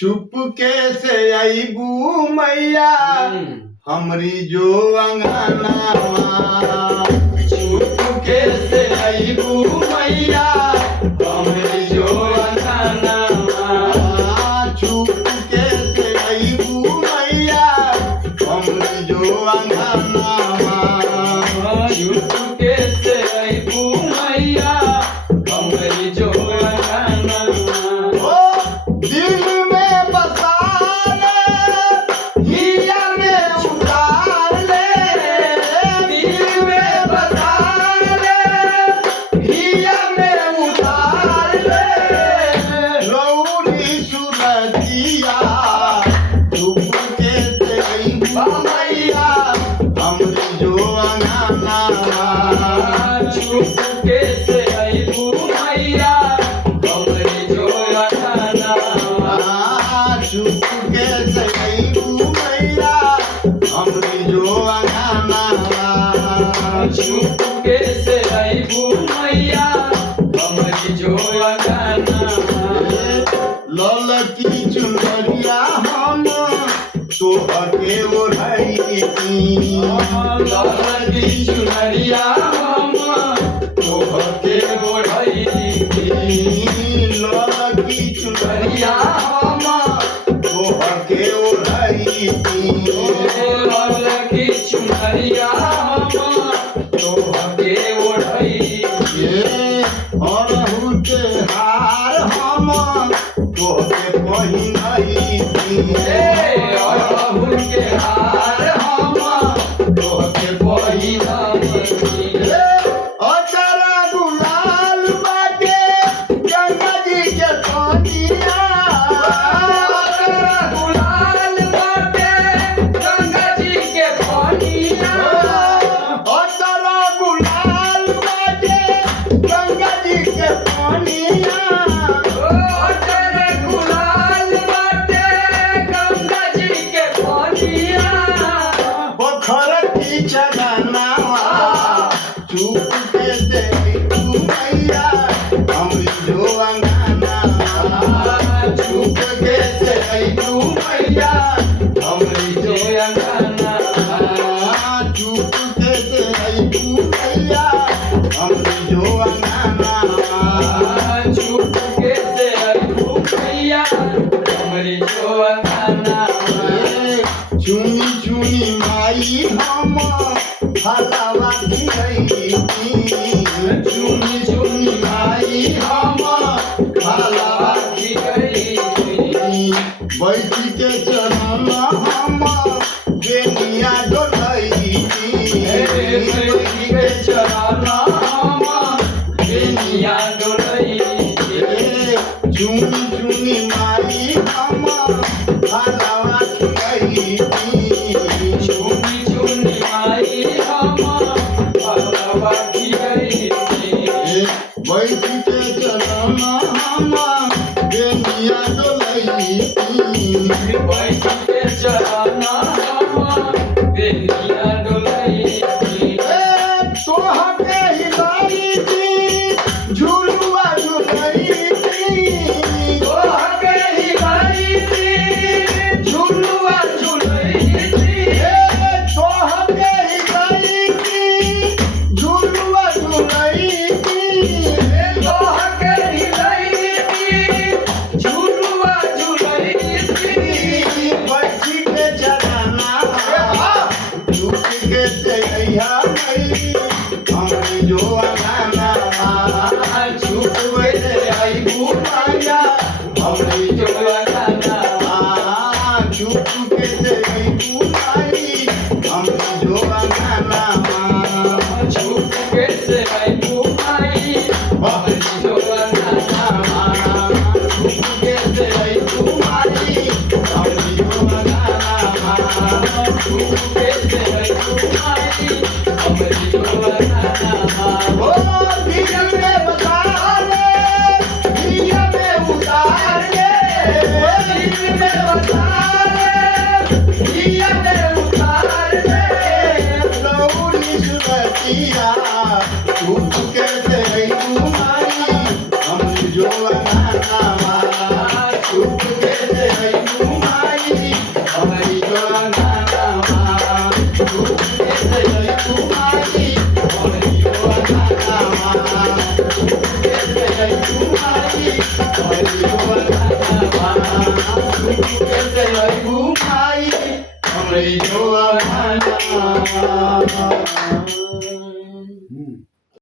चुपके से अइबू मैया हमरी जो अंगनावा। चुपके से अइबू मैया हमरी जो अंगनावा। चुपके से अइबू मैया हमरी जो अंगनावा। चुपके से अइबू मैया हमरी जो अंगनावा। दिल में बसा ले हिया में उतार ले। दिल में बसा ले हिया में उतार ले। लौरी सुरतिया चुपके से अइबू मैया हमरी जो अंगनावा। चुपके से अइबू मैया हमरी जो अंगनावा। चुपके से अइबू मैया हमरी जो अंगनावा। चुपके से अइबू मैया हमरी जो अंगनावा। ललकी चुनरिया हम तोहके ओढ़ैती। ललकी चुनरिया हम तोहके ओढ़ैती। ललकी चुनरिया हम तोहके ओढ़ैती। ललकी चुनरिया हम तोहके ओढ़ैती। अड़हुल के हार हम तोहके पहिनैती। अड़हुल के हार हम तोहके पहिनैती। अचरा गुलाल बाटे गंगा जी के पानिया। अचरा गुलाल बाटे गंगा जी के पानिया। अचरा गुलाल बाटे गंगा जी के पानिया। अचरा गुलाल बाटे गंगा जी के पानिया। पोखर की चगनावा चुपके से अइबू मैया हमरी जो अंगनावा। चुपके से अइबू मैया हमरी जो अंगनावा। चुपके से अइबू मैया हमरी जो अंगनावा। चुपके से अइबू मैया हमरी जो अंगनावा। चुनी चुनी माई हम हलावा खिलैती। चुनी चुनी माई हम हलावा बैठी के चरण हम बेनिया डोलैती। बैठी के चरण हम बेनिया डोलैती। चुनी चुनी माई हम हलावा खिलैती। चुनी चुनी माई हम हलावा खिलैती। बैठी के चरण हम बेनिया डोलैती। बैठी के चरण हम बेनिया डोलैती। तोहके हिलैती झुलुआ झुलैती। तोहके हिलैती झुलुआ झुलैती। तोहके हिलैती झुलुआ झुलैती। तोहके हिलैती झुलुआ झुलैती। बैठी के चरनावा चुपके से अइहा मैली हमरी जो अंगनावा। चुपके से अइबू मैया हमरी जो अंगनावा। चुपके से अइबू माई हमरी जो अंगनावा। चुपके से अइबू माई हमरी जो अंगनावा। चुपके से अइबू माई हमरी जो अंगनावा। चुपके से अइबू माई हमरी जो अंगनावा। ओ दिल में बसा ले हिया में उतार ले। से आई तुम्हारी हरियो अंगनावा कैसे आई तुम्हारी हरियो अंगनावा कैसे आई तुम्हारी हरियो अंगनावा